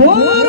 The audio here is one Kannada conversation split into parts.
Whoa!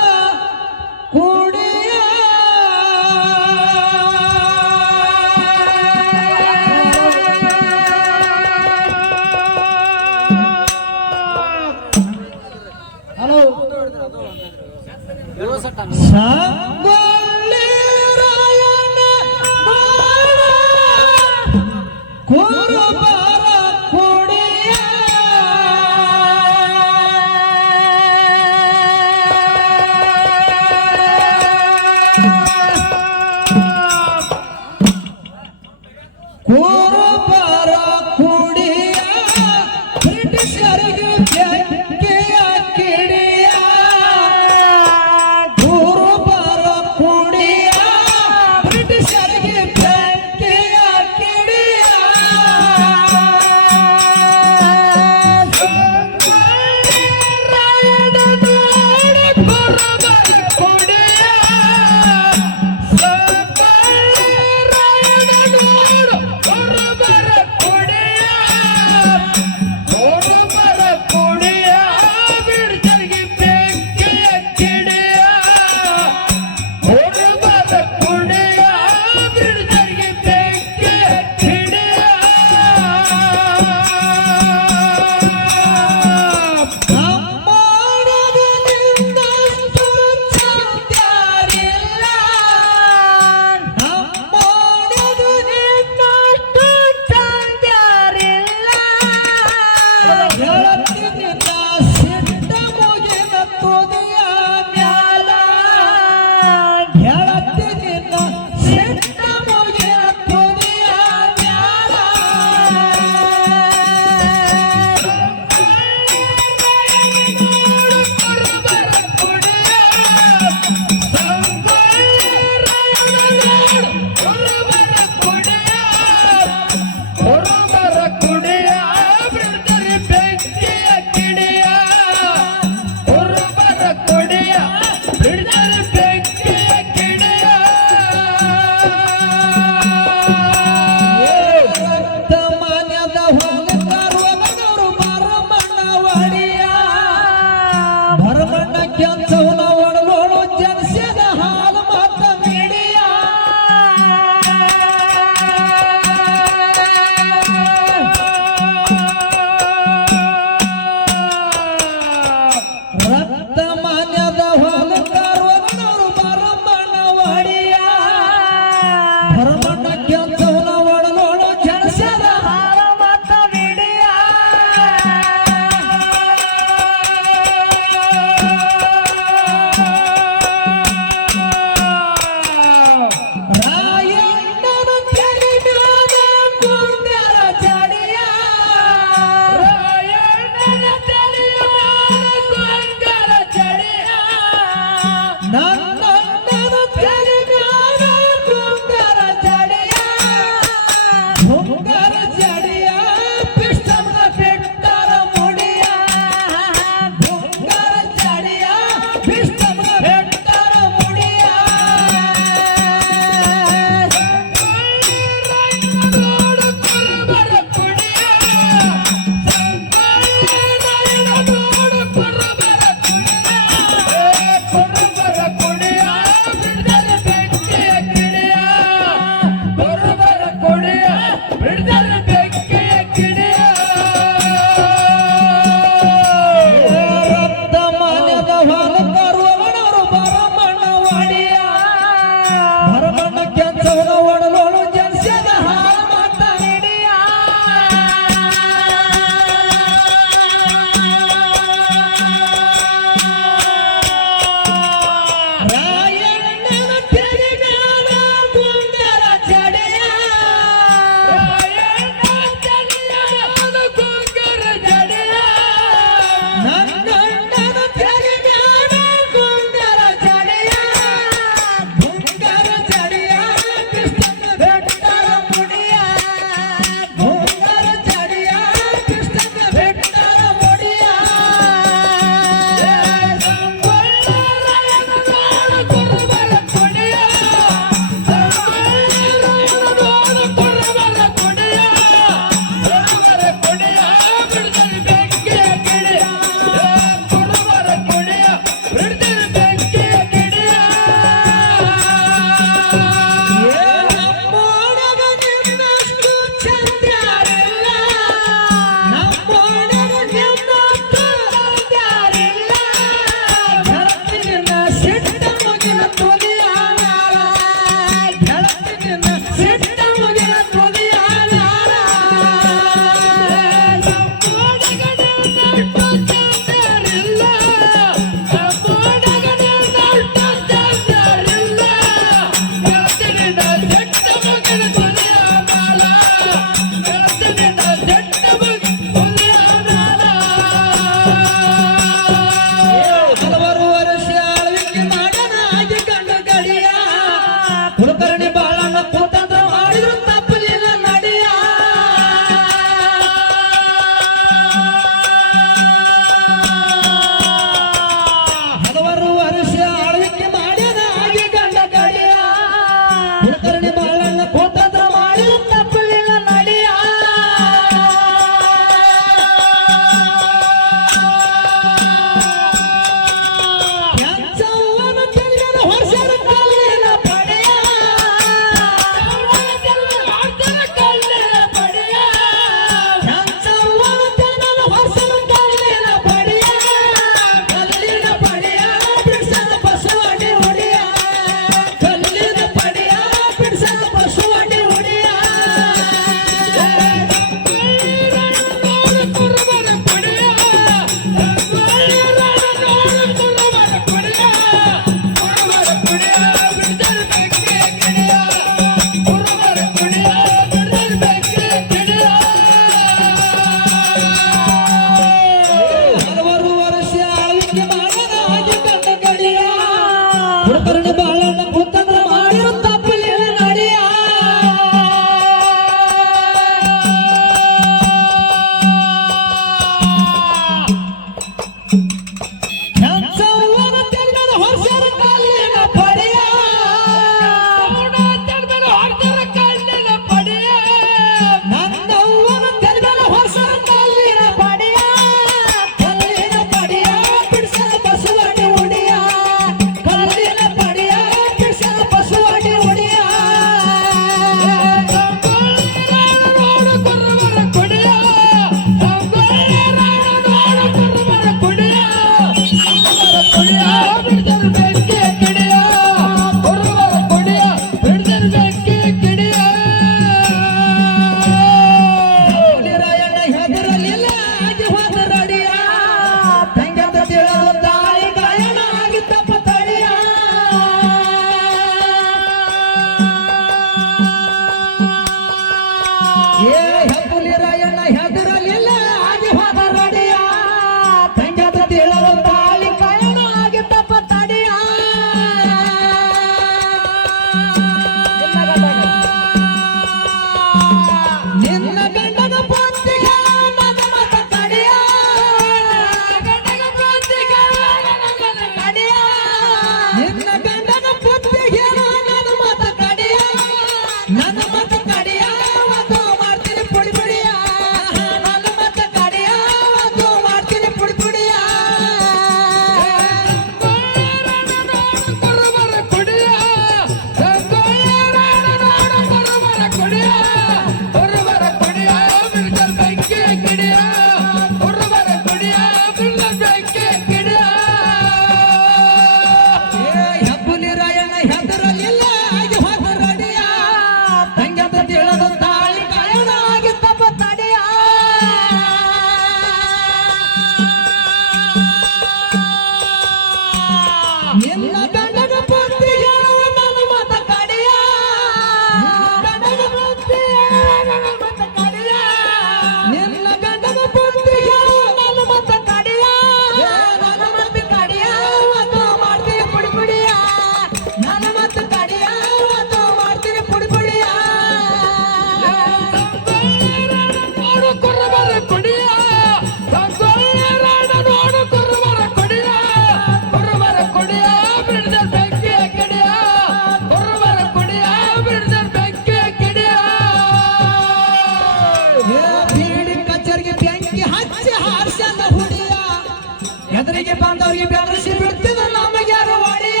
ಬಂದವ್ರಿಗೆ ಬೆದರಿಸಿ ಬಿಡ್ತಿದ ನಮಗ್ಯಾರು ಒಡೆಯ?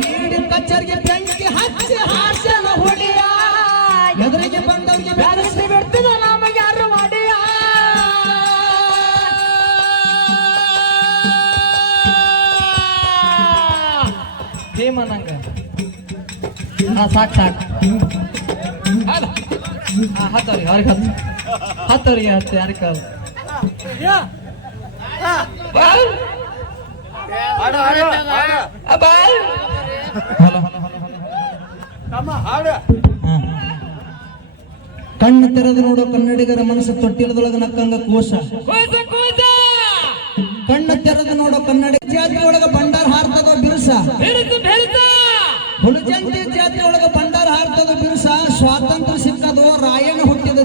ಬೀಡಿ ಕಚ್ಚರಿಗೆ ಬೆಂಕಿ ಹಚ್ಚಿ ಹಾಸ್ಯನ ಹೊಡೆಯ? ಎದುರಿಗೆ ಬಂದವ್ರಿಗೆ ಬೆದರಿಸಿ ಬಿಡ್ತಿದ ನಮಗ್ಯಾರು ಒಡೆಯ? ಭೀಮನಂಗ. ಹಾ, ಸಾಕ್ ಸಾಕ್. ಹತ್ತವ್ರಿಗೆ ಅವ್ರಿಗೆ ಹತ್ತು ಹತ್ತವ್ರಿಗೆ ಹತ್ತು ಯಾರಿಗೆ ಕಾಲ? ಕಣ್ಣು ತೆರೆದು ನೋಡೋ ಕನ್ನಡಿಗರ ಮನಸ್ಸು ತೊಟ್ಟಿಲದೊಳಗ ನಕ್ಕಂಗ ಕೋಶ. ಕಣ್ಣು ತೆರೆದು ನೋಡೋ ಕನ್ನಡಿ ಜಾತಿ ಒಳಗ ಭಂಡಾರ ಹಾರ್ತದ ಬಿರುಸ. ಹುಲಜಂತಿ ಜಾತಿ ಒಳಗ ಭಂಡಾರ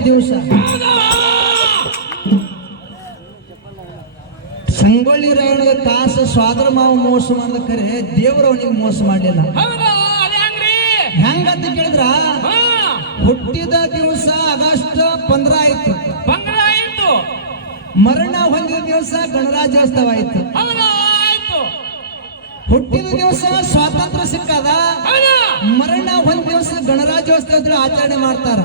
ದಿವಸ. ಸಂಗೊಳ್ಳಿ ರಾಯಣದ ಕಾಸ ಸ್ವಾದರ ಮಾವು ಮೋಸ ಮಾಡ ಕರೆ ದೇವರು ಅವನಿಗೆ ಮೋಸ ಮಾಡಲಿಲ್ಲ. ಹೆಂಗಂತ ಕೇಳಿದ್ರ? ಹುಟ್ಟಿದ ದಿವಸ ಆಗಸ್ಟ್ ಪಂದ್ರ ಆಯ್ತು. ಮರಣ ಹೊಂದಿದ ದಿವಸ ಗಣರಾಜ್ಯೋತ್ಸವ ಆಯ್ತು. ಹುಟ್ಟಿದ ದಿವಸ ಸ್ವಾತಂತ್ರ್ಯ ಸಿಕ್ಕದ ಮರಣ ಒಂದ್ ದಿವಸ ಗಣರಾಜ್ಯೋತ್ಸವ ಆಚರಣೆ ಮಾಡ್ತಾರ.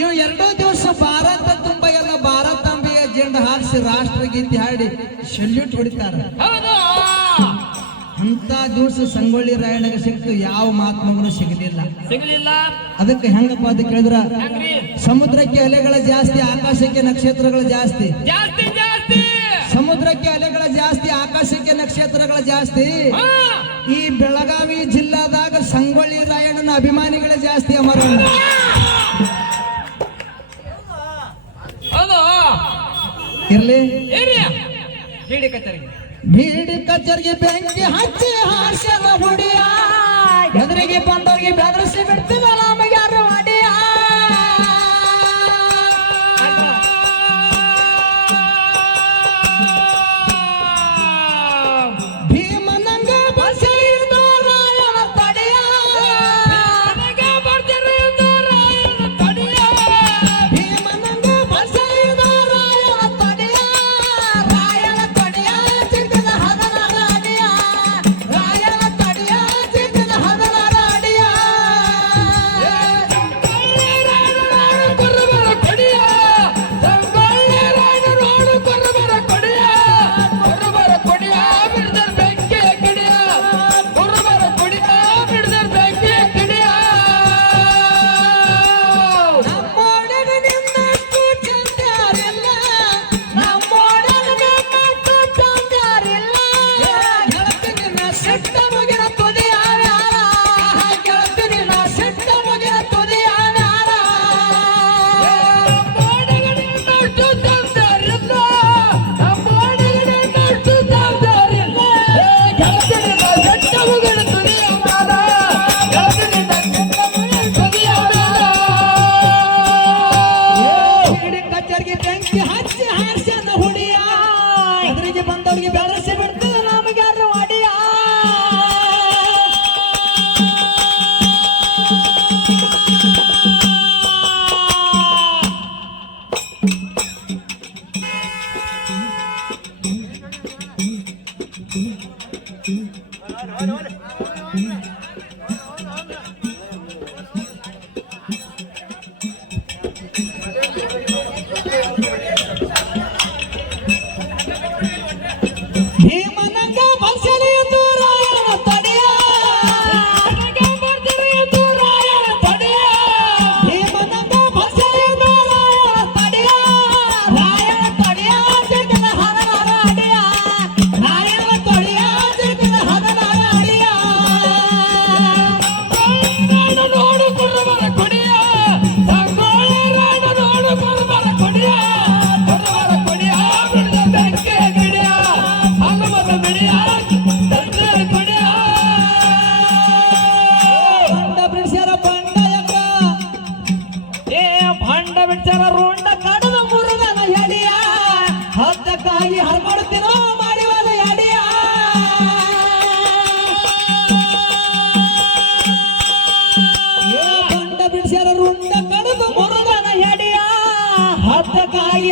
ಇವು ಎರಡೋ ದಿವಸ ಭಾರತ ತುಂಬ ಎಲ್ಲ ಭಾರತಾಂಬೆಯ ಜೆಂಡ ಹಾರಿಸಿ ರಾಷ್ಟ್ರಗೀತೆ ಹಾಡಿ ಸೆಲ್ಯೂಟ್ ಹೊಡಿತಾರ. ಅಂತ ದಿವಸ ಸಂಗೊಳ್ಳಿ ರಾಯಣ್ಣಗೆ ಸಿಕ್ತು ಯಾವ ಮಹಾತ್ಮಗನು ಸಿಗಲಿಲ್ಲ. ಸಿಗಲಿಲ್ಲ. ಅದಕ್ಕೆ ಹೆಂಗಪ್ಪ ಅಂತ ಕೇಳಿದ್ರ ಸಮುದ್ರಕ್ಕೆ ಅಲೆಗಳ ಜಾಸ್ತಿ ಆಕಾಶಕ್ಕೆ ನಕ್ಷತ್ರಗಳು ಜಾಸ್ತಿ. ಜಾಸ್ತಿ ಜಾಸ್ತಿ. ಸಮುದ್ರಕ್ಕೆ ಅಲೆಗಳ ಜಾಸ್ತಿ ಆಕಾಶಕ್ಕೆ ನಕ್ಷತ್ರಗಳ ಜಾಸ್ತಿ. ಈ ಬೆಳಗಾವಿ ಜಿಲ್ಲಾದಾಗ ಸಂಗೊಳ್ಳಿ ರಾಯಣ್ಣನ ಅಭಿಮಾನಿಗಳ ಜಾಸ್ತಿ ಅಮರಣ್ಣ. ಇರ್ಲಿ. ಏರಿ ಬೀಡಿ ಕಚೇರಿಗೆ ಬೀಡಿ ಕಚೇರಿಗೆ ಬೆಂಕಿ ಹಚ್ಚಿ ಹಾಸ್ಯದ ಹುಡಿಯ ಎದುರಿಗೆ ಬಂದವರಿಗೆ ಬೆದರಿಸಿ ಬಿಡ್ತೀವ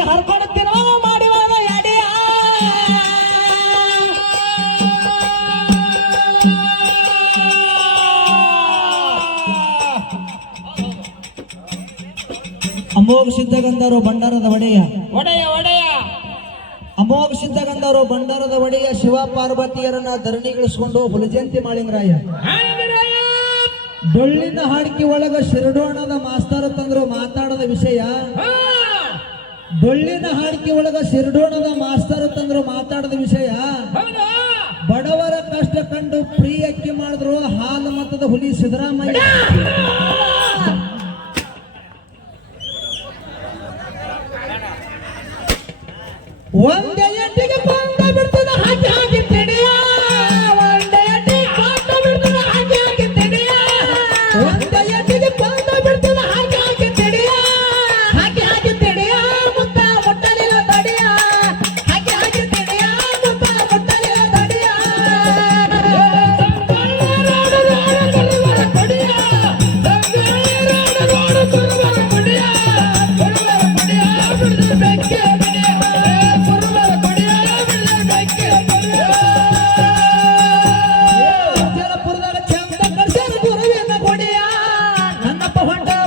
ಹರ್ಕೊಡ್ತಿರೋ ಎಡೆಯ ಅಮೋಘ ಸಿದ್ಧಗಂಧರು ಭಂಡಾರದ ಒಡೆಯ. ಒಡೆಯ ಒಡೆಯ. ಅಮೋಘ ಸಿದ್ಧಗಂಧರು ಭಂಡಾರದ ಒಡೆಯ ಶಿವ ಪಾರ್ವತಿಯರನ್ನ ಧರಣಿಗಿಳಿಸಿಕೊಂಡು ಹುಲಜಂತಿ ಮಾಳಿಂಗರಾಯ. ಡೊಳ್ಳಿನ ಹಾಡಿಕೆ ಒಳಗ ಶಿರಡೋಣದ ಮಾಸ್ತರ ತಂದ್ರು ಮಾತಾಡದ ವಿಷಯ. ಡೊಳ್ಳಿನ ಹಾಡಿಕೆ ಒಳಗ ಶಿರಡೋಣದ ಮಾಸ್ತರ ತಂದ್ರು ಮಾತಾಡದ ವಿಷಯ. ಬಡವರ ಕಷ್ಟ ಕಂಡು ಫ್ರೀ ಅಕ್ಕಿ ಮಾಡಿದ್ರು ಹಾಲು ಮತದ ಹುಲಿ ಸಿದ್ದರಾಮಯ್ಯ. ಒಂದೇ கொண்ட